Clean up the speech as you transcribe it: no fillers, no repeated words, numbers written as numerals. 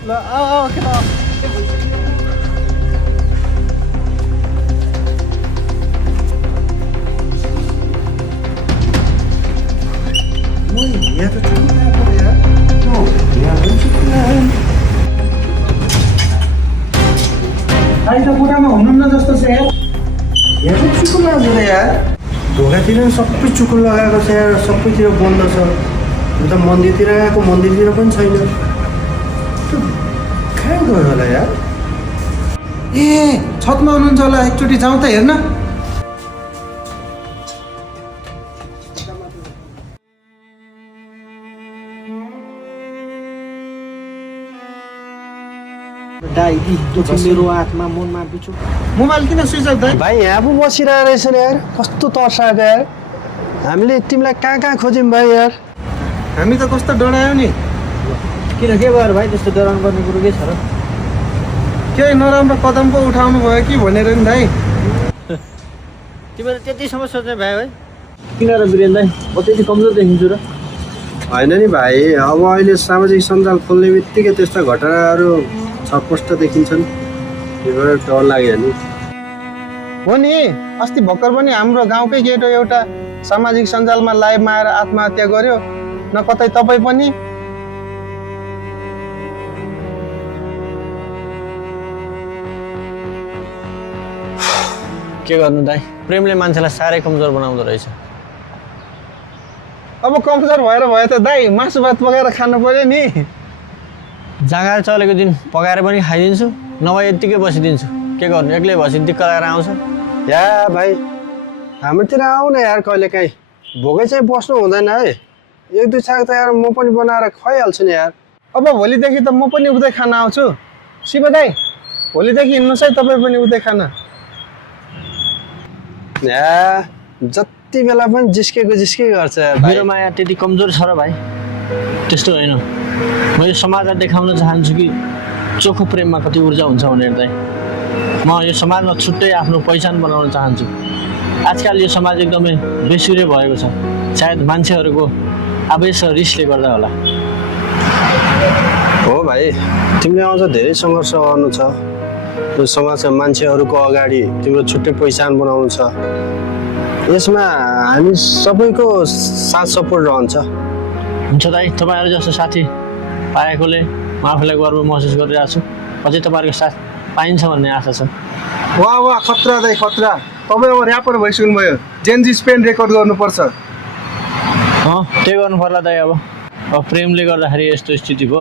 ल केटा यहाँ त ठुलो पऱ्यो यार यहाँ पनि चिकुला अहिले त बुढामा हुनुहुन्न जस्तो छ यार यहाँ पनि चिकुला हुन्छ त यार ढोकातिर सबै चुकुल लगाएको छ यार सबैतिर बन्द छ अन्त मन्दिरतिर आएको मन्दिरतिर पनि छैन कहाँ गयो होला यार ए छतमा हुनुहुन्छ होला एकचोटि जाउँ त हेर्न दाइ दिदी मेरो हातमा मनमा बिचो मोबाइल किन स्विच अफ दाइ भाइ यहाँ पो बसिरहेको रहेछ नि यार कस्तो तर्साएको यार हामीले तिमीलाई कहाँ कहाँ खोज्यौँ भाइ यार हामी त कस्तो डरायो नि किन के भयो भाइ त्यस्तो डराउनु पर्ने कुरो के छ र केही नराम्रो कदम पो उठाउनु भयो कि भनेर नि दाइ तिमीले त्यतिसम्म सोच्ने भयो है किन र वीरेन दाइ म त्यति कमजोर देखिन्छु र होइन नि भाइ अब अहिले सामाजिक सञ्जाल खोल्ने बित्तिकै त्यस्ता घटनाहरू छटपष्ट देखिन्छन् त्यो भएर डर लाग्यो नि हो नि अस्ति भर्खर पनि हाम्रो गाउँकै केटो एउटा सामाजिक सञ्जालमा लाइभमा आएर आत्महत्या गर्यो न कतै तपाईँ पनि के गर्नु दाइ प्रेमले मान्छेलाई साह्रै कमजोर बनाउँदो रहेछ अब कमजोर भएर भयो त दाइ मासु भात पकाएर खानु पर्यो नि जाँगार चलेको दिन पकाएर पनि खाइदिन्छु नभए यत्तिकै बसिदिन्छु के गर्नु एक्लै भएपछि दिक्क लगाएर आउँछ या भाइ हाम्रोतिर आऊ न यार कहिले काहीँ भोकै चाहिँ बस्नु हुँदैन है एक दुई छाक त यार म पनि बनाएर खुवाइहाल्छु नि यार अब भोलिदेखि त म पनि उतै खान आउँछु शिव दाइ भोलिदेखि हिँड्नुहोस् है तपाईँ पनि उतै खान या जति बेला पनि जिस्केको जिस्कै गर्छ यार भाइ। मेरो माया त्यति कमजोर छ र भाइ त्यस्तो होइन म यो समाजलाई देखाउन चाहन्छु कि चोखो प्रेममा कति ऊर्जा हुन्छ भनेर दाइ म यो समाजमा छुट्टै आफ्नो पहिचान बनाउन चाहन्छु आजकल यो समाज एकदमै बेसुरे भएको छ सायद मान्छेहरूको आवेश र रिसले गर्दा होला हो भाइ तिमीले अझ धेरै सङ्घर्ष गर्नु छ यो समाजका मान्छेहरूको अगाडि तिम्रो छुट्टै पहिचान बनाउनु छ यसमा हामी सबैको साथ सपोर्ट रहन्छ हुन्छ दाइ तपाईँहरू जस्तो साथी पाएकोले म आफूलाई गर्व महसुस गरिरहेको छु अझै तपाईँहरूको साथ पाइन्छ भन्ने आशा छ वाह वाह खतरा दाइ खतरा तपाईँ अब ऱ्यापर भइसक्नु भयो जेनजी स्पेन रेकर्ड गर्नुपर्छ त्यही गर्नु पर्ला दाइ अब प्रेमले गर्दाखेरि यस्तो स्थिति भयो